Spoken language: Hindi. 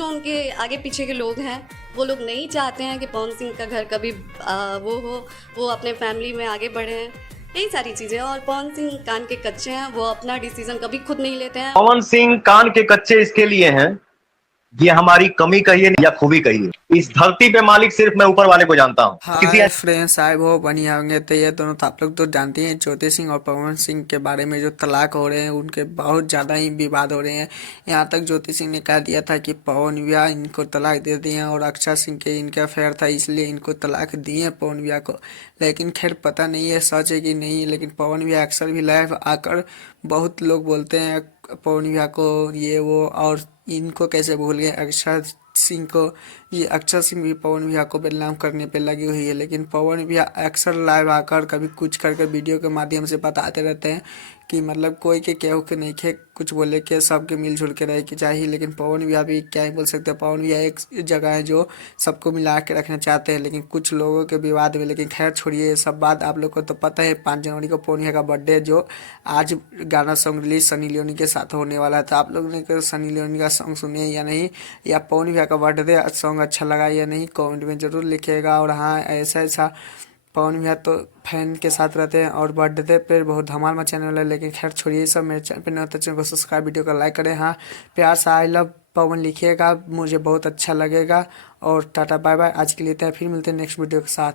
जो उनके आगे पीछे के लोग हैं वो लोग नहीं चाहते हैं कि पवन सिंह का घर कभी वो अपने फैमिली में आगे बढ़े हैं। यही सारी चीज़ें। और पवन सिंह कान के कच्चे हैं, वो अपना डिसीजन कभी खुद नहीं लेते हैं। पवन सिंह कान के कच्चे इसके लिए हैं, ये हमारी कमी कहिए या खूबी कहिए, इस धरती पे मालिक सिर्फ मैं ऊपर वाले को जानता हूँ। किसी हाय फ्रेंड्स, आए वो बढ़िया होंगे। तो ये दोनों तो आप लोग तो जानते हैं ज्योति सिंह और पवन सिंह के बारे में, जो तलाक हो रहे हैं उनके बहुत ज़्यादा ही विवाद हो रहे हैं। यहाँ तक ज्योति सिंह ने कह दिया था कि पवन भैया इनको तलाक दे दिए, और अक्षय सिंह के इनका अफेयर था इसलिए इनको तलाक दिए पवन भैया को। लेकिन खैर पता नहीं है सच है कि नहीं, लेकिन पवन भैया अक्सर भी लाइव आकर बहुत लोग बोलते हैं पवन भैया को ये वो, और इनको कैसे भूल गए अक्षय सिंह को। ये अक्षय सिंह भी पवन भैया को बदनाम करने पे लगी हुई है, लेकिन पवन भैया अक्सर लाइव आकर कभी कुछ करके वीडियो के माध्यम से बताते रहते हैं कि मतलब कोई के केहू के नहीं खे कुछ बोले के सबके मिलजुल के रहे के चाहिए। लेकिन पवन भैया भी क्या ही बोल सकते हैं, पवन भैया एक जगह है जो सबको मिला के रखना चाहते हैं, लेकिन कुछ लोगों के विवाद में। लेकिन खैर छोड़िए ये सब बात, आप लोग को तो पता है 5 जनवरी को पवन भैया का बर्थडे है, जो आज गाना सॉन्ग रिलीज सनी लियोनी के साथ होने वाला था। आप लोग ने सनी लियोनी का सॉन्ग सुने या नहीं, या पवन भैया का बर्थडे सॉन्ग अच्छा लगा या नहीं, कमेंट में ज़रूर लिखिएगा। और हाँ, ऐसा ऐसा पवन भैया तो फैन के साथ रहते हैं और बर्थडे पे बहुत धमाल मचाने वाला है। लेकिन खैर छोड़िए सब, मेरे चैनल पे नए तो चैनल को सब्सक्राइब, वीडियो को लाइक करें। हाँ, प्यार से आई लव पवन लिखिएगा, मुझे बहुत अच्छा लगेगा। और टाटा बाय बाय, आज के लिए इतना, फिर मिलते हैं नेक्स्ट वीडियो के साथ।